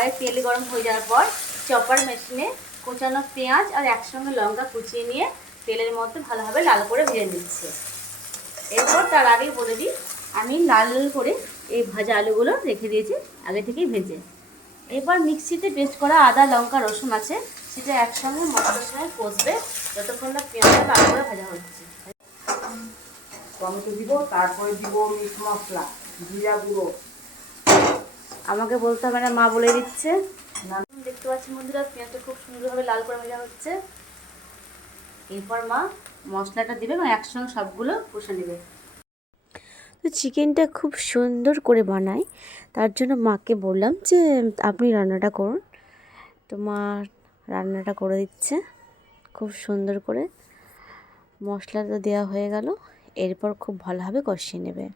কড়াইয়ে তেল গরম হয়ে যাওয়ার পর চপার মেশিনে কুচানো পেঁয়াজ আর একসঙ্গে লঙ্কা কুচিয়ে নিয়ে তেলের মধ্যে ভালোভাবে লাল করে ভেজে নিচ্ছে। এরপর তার আগেই বলে দিই, আমি লাল লাল করে এই ভাজা আলুগুলো রেখে দিয়েছি আগে থেকেই ভেজে। এবার মিক্সিতে পেস্ট করা আদা লঙ্কা রসুন আছে, সেটা একসঙ্গে মশলার সঙ্গে কষবে যতক্ষণ না পেঁয়াজটা লাল করে ভাজা হচ্ছে। টমেটো দিব, তারপরে দিব মিট মশলা, জিরা গুঁড়ো। আমাকে বলতে হবে না, মা বলে দিচ্ছে। দেখতে পাচ্ছি বন্ধুরা, পেঁয়াজটা খুব সুন্দরভাবে লাল করে ভাজা হচ্ছে। এরপর মা মশলাটা দিবে এবং একসঙ্গে সবগুলো কষে নেবে। তো চিকেনটা খুব সুন্দর করে বানাই, তার জন্য মাকে বললাম যে আপনি রান্নাটা করুন। তো মা রান্নাটা করে দিচ্ছে খুব সুন্দর করে। মশলাটা দেওয়া হয়ে গেল, এরপর খুব ভালোভাবে কষিয়ে নেবে।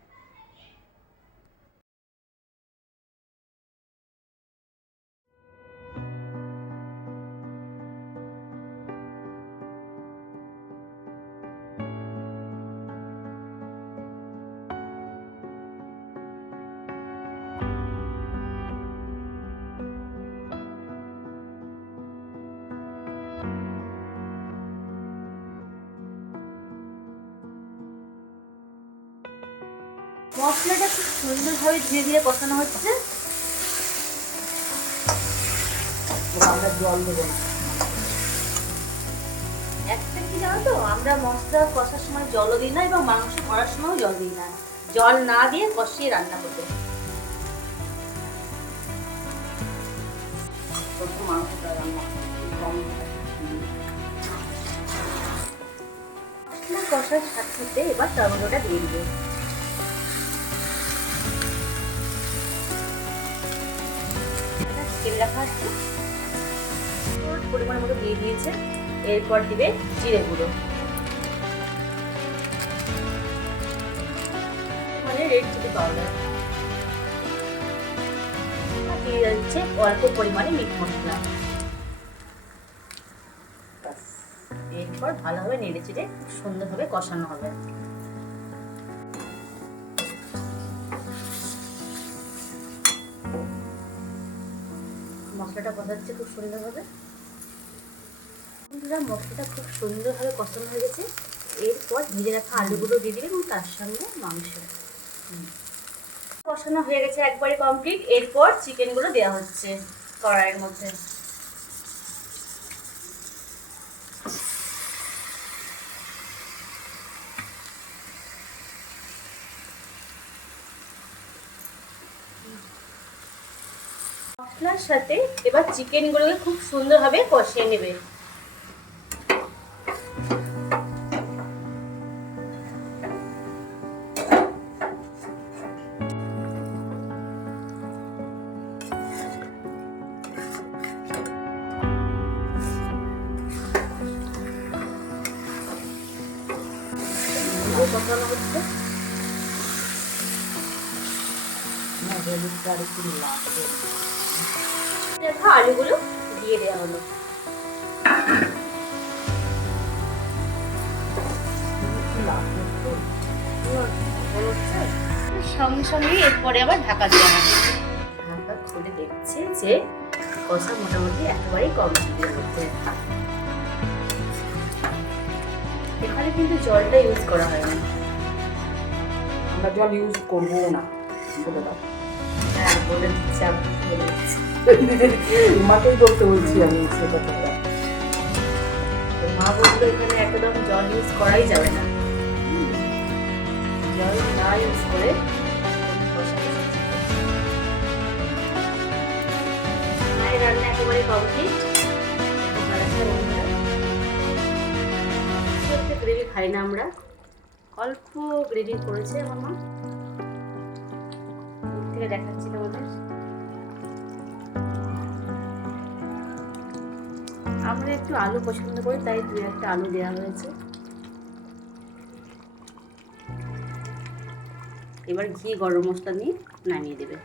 মশলাটা খুব সুন্দরভাবে ধীরে ধীরে কষানো হচ্ছে। আমরা জল দেবো না। একটা কি জানো তো, আমরা মশলা কষার সময় জলও দিই না এবং মাংস করার সময়ও জল দিই না। জল না দিয়ে কষিয়ে রান্না করবে। মাংসটা রান্না মশলা কষার সাথে সাথে এবার টমেটোটা দিয়ে দিবে। তেল রাখা আছে, পরিমাণ মতো দিয়ে দিয়েছে। এরপর দিবে জিরে গুঁড়ো, মানে রেড চিলি পাউডার। দিয়ে যাচ্ছে অল্প পরিমাণে মিট মশলা। এরপর ভালোভাবে নেড়ে চেড়ে খুব সুন্দরভাবে কষানো হবে। মশলাটা কষাচ্ছে খুব সুন্দরভাবে। মশলাটা খুব সুন্দরভাবে কষানো হয়ে গেছে। এরপর ভেজে রাখা আলুগুলো দিয়ে দিবে এবং তার সঙ্গে মাংস। কষানো হয়ে গেছে একবারে কমপ্লিট। এরপর চিকেনগুলো দেওয়া হচ্ছে কড়াইয়ের মধ্যে। মশলার সাথে এবার চিকেনগুলোকে খুব সুন্দরভাবে কষিয়ে নেবে। কষানো হচ্ছে। আলুগুলো দিয়ে দেওয়া হলো। সঙ্গে সঙ্গে এরপরে আবার ঢাকা দেওয়া হবে। ঢাকা খুলে দেখছে যে কষা মোটামুটি একেবারেই কমপ্লিটের মধ্যে। এখানে কিন্তু জলটা ইউজ করা হয় না, আমরা জল ইউজ করবো না বলে দাও। হ্যাঁ বলে দিচ্ছি, আপনি বলে দিচ্ছি। তোমাকেই বলতে বলছি আমি সে কথাটা। মা বললো এখানে একদম জল ইউজ করাই যাবে না। জল না ইউজ করে মায়ের রান্না একেবারে কমপ্লিট। গ্রেভি খাই না আমরা, অল্প গ্রেভি করেছে আমার মা। দূর থেকে দেখাচ্ছি তোমাদের। আমরা একটু আলু পছন্দ করি, তাই 2-1টা আলু দেওয়া হয়েছে। এবার ঘি গরম মশলা নিয়ে নামিয়ে দেবে।